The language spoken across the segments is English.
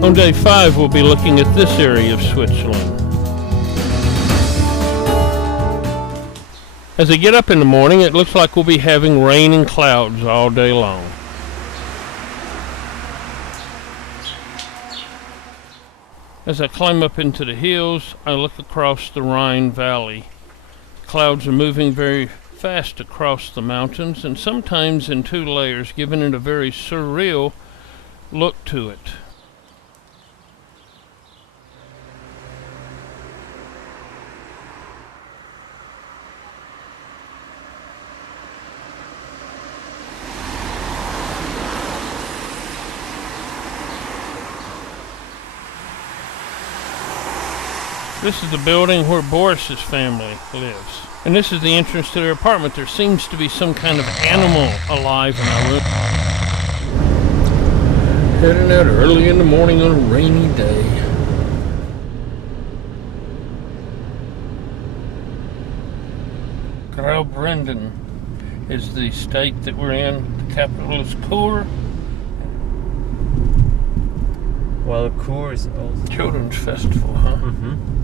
On day 5, we'll be looking at this area of Switzerland. As I get up in the morning, it looks like we'll be having rain and clouds all day long. As I climb up into the hills, I look across the Rhine Valley. Clouds are moving very fast across the mountains, and sometimes in 2 layers, giving it a very surreal look to it. This is the building where Boris's family lives. And this is the entrance to their apartment. There seems to be some kind of animal alive in our room. Heading out early in the morning on a rainy day. Graubünden is the state that we're in. The capital is Chur. Well, Chur is also Children's Festival, huh? Mm-hmm.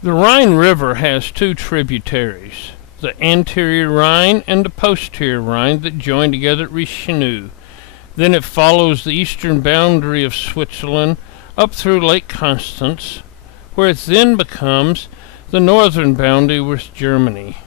The Rhine River has 2 tributaries, the anterior Rhine and the posterior Rhine, that join together at Reichenau. Then it follows the eastern boundary of Switzerland up through Lake Constance, where it then becomes the northern boundary with Germany,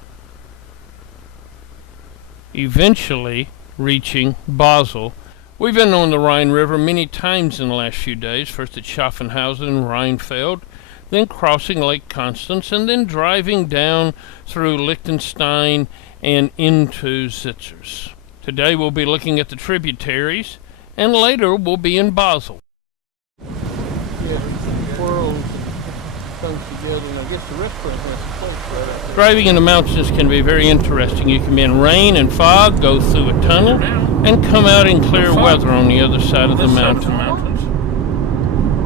eventually reaching Basel. We've been on the Rhine River many times in the last few days, first at Schaffhausen and Rheinfeld, then crossing Lake Constance, and then driving down through Liechtenstein and into Zitzers. Today we'll be looking at the tributaries, and later we'll be in Basel. Driving in the mountains can be very interesting. You can be in rain and fog, go through a tunnel, and come out in clear weather on the other side of the mountain.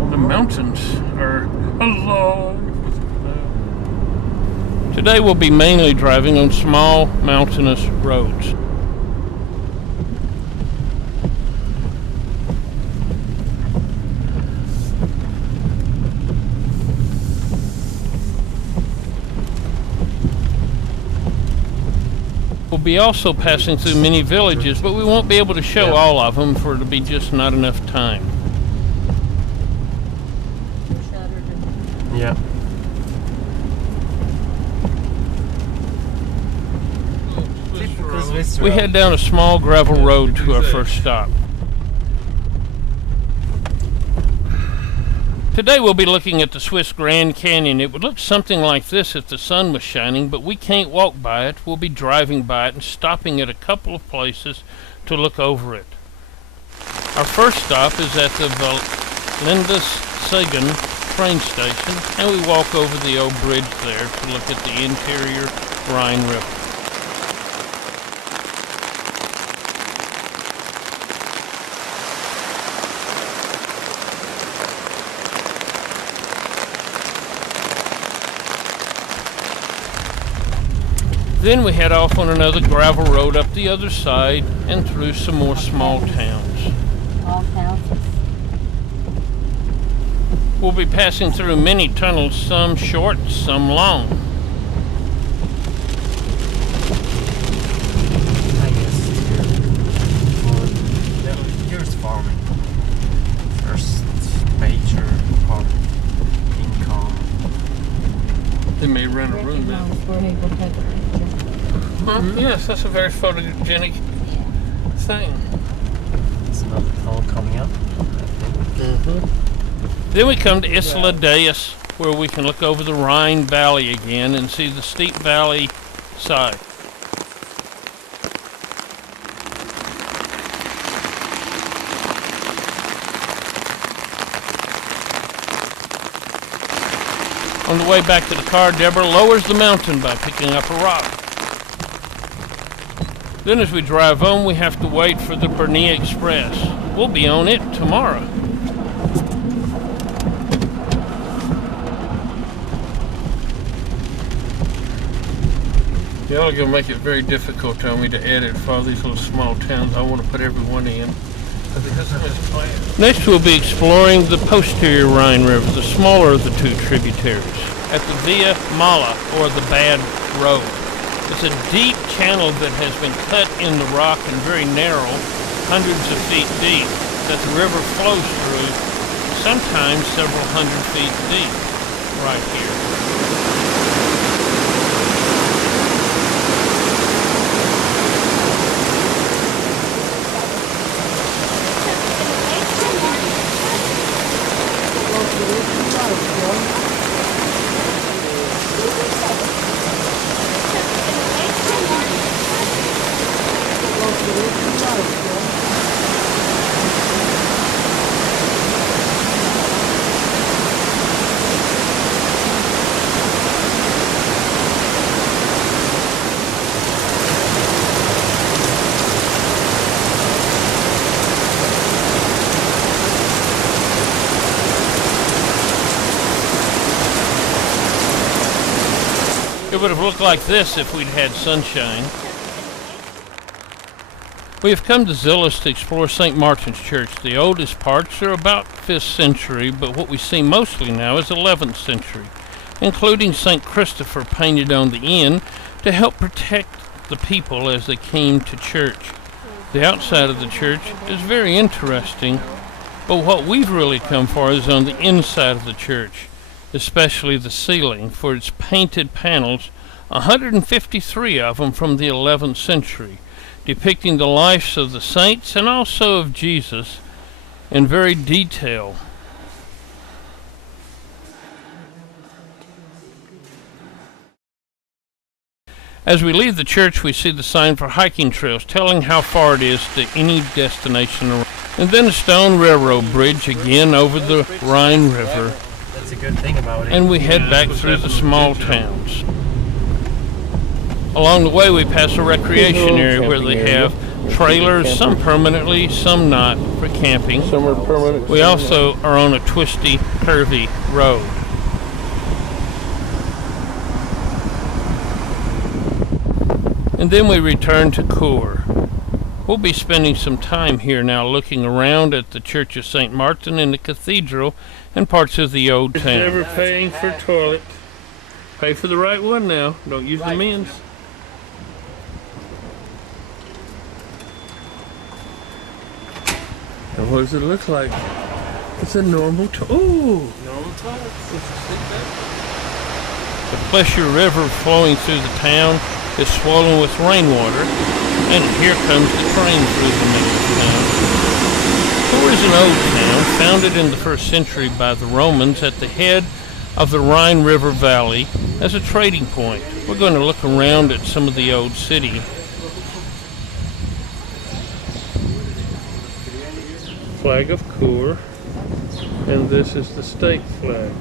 The mountains are alive. Today we'll be mainly driving on small mountainous roads. We'll be also passing through many villages, but we won't be able to show all of them, for it'll be just not enough time. Yeah. We head down a small gravel road to our first stop. Today we'll be looking at the Swiss Grand Canyon. It would look something like this if the sun was shining, but we can't walk by it. We'll be driving by it and stopping at a couple of places to look over it. Our first stop is at the Lindishagen train station, and we walk over the old bridge there to look at the interior Rhine River. Then we head off on another gravel road up the other side and through some more small towns. We'll be passing through many tunnels, some short, some long. I guess here's farming. First major part income. They may rent a room now. Yes, that's a very photogenic thing. There's another tunnel coming up, I think. Then we come to Isla Deus, where we can look over the Rhine Valley again and see the steep valley side. On the way back to the car, Deborah lowers the mountain by picking up a rock. Then as we drive on, we have to wait for the Bernese Express. We'll be on it tomorrow. Y'all are going to make it very difficult on me to edit for all these little small towns. I want to put everyone in. Next we'll be exploring the posterior Rhine River, the smaller of the two tributaries, at the Via Mala, or the Bad Road. It's a deep channel that has been cut in the rock and very narrow, hundreds of feet deep, that the river flows through, sometimes several hundred feet deep, right here. It would have looked like this if we'd had sunshine. We have come to Zillus to explore St. Martin's Church. The oldest parts are about 5th century, but what we see mostly now is 11th century, including St. Christopher painted on the end to help protect the people as they came to church. The outside of the church is very interesting, but what we've really come for is on the inside of the church, especially the ceiling, for its painted panels, 153 of them from the 11th century, depicting the lives of the saints and also of Jesus in very detail. As we leave the church, we see the sign for hiking trails telling how far it is to any destination, and then a stone railroad bridge again over the Rhine River. That's a good thing about it. And we head back through the small towns. Along the way we pass a recreation area where they have trailers, some permanently, some not, for camping. Some are permanent. We also are on a twisty, curvy road. And then we return to Chur. We'll be spending some time here now looking around at the Church of St. Martin and the cathedral and parts of the old town. Never paying for toilet. Pay for the right one now. Don't use the men's. And what does it look like? It's a normal toilet. Ooh! Normal toilet. The Plessia River flowing through the town is swollen with rainwater, and here comes the train through the middle of town. Chur is an old town, founded in the 1st century by the Romans at the head of the Rhine River Valley as a trading point. We're going to look around at some of the old city. Flag of Chur, and this is the state flag.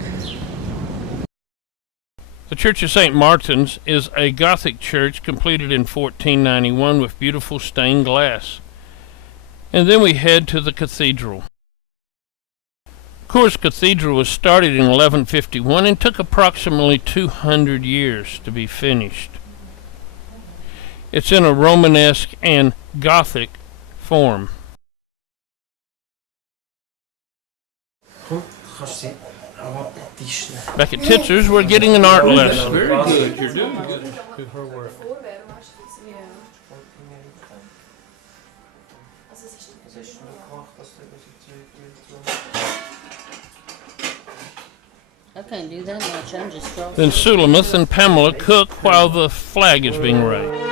The Church of St. Martin's is a Gothic church completed in 1491 with beautiful stained glass. And then we head to the cathedral. Chur's cathedral was started in 1151 and took approximately 200 years to be finished. It's in a Romanesque and Gothic form. Back at Titzer's, we're getting an art lesson. Very good, you're doing good. I can't do that much, I'm just strong. Then Sulamith and Pamela cook while the flag is being raised.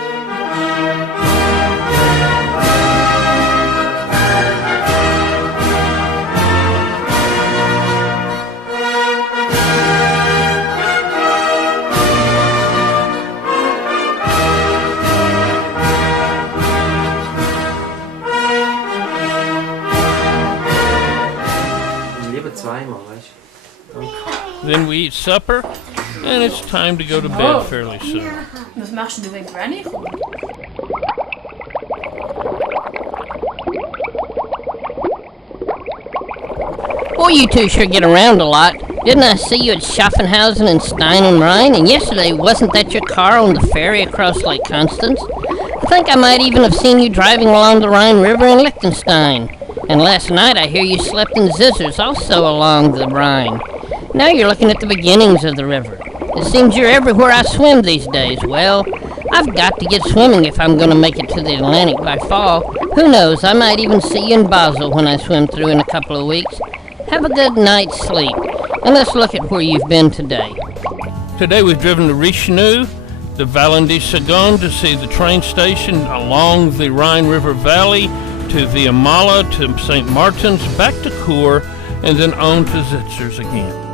Then we eat supper, and it's time to go to bed fairly soon. Was machst du denn Granny? Well, you two sure get around a lot. Didn't I see you at Schaffenhausen and Stein am Rhein? And yesterday, wasn't that your car on the ferry across Lake Constance? I think I might even have seen you driving along the Rhine River in Liechtenstein. And last night I hear you slept in Zizzers, also along the Rhine. Now you're looking at the beginnings of the river. It seems you're everywhere I swim these days. Well, I've got to get swimming if I'm going to make it to the Atlantic by fall. Who knows, I might even see you in Basel when I swim through in a couple of weeks. Have a good night's sleep, and let's look at where you've been today. Today we've driven to Richelieu, the Vallon-de-Saône to see the train station, along the Rhine River Valley, to Viamala, to St. Martin's, back to Chur, and then on to Zitzers again.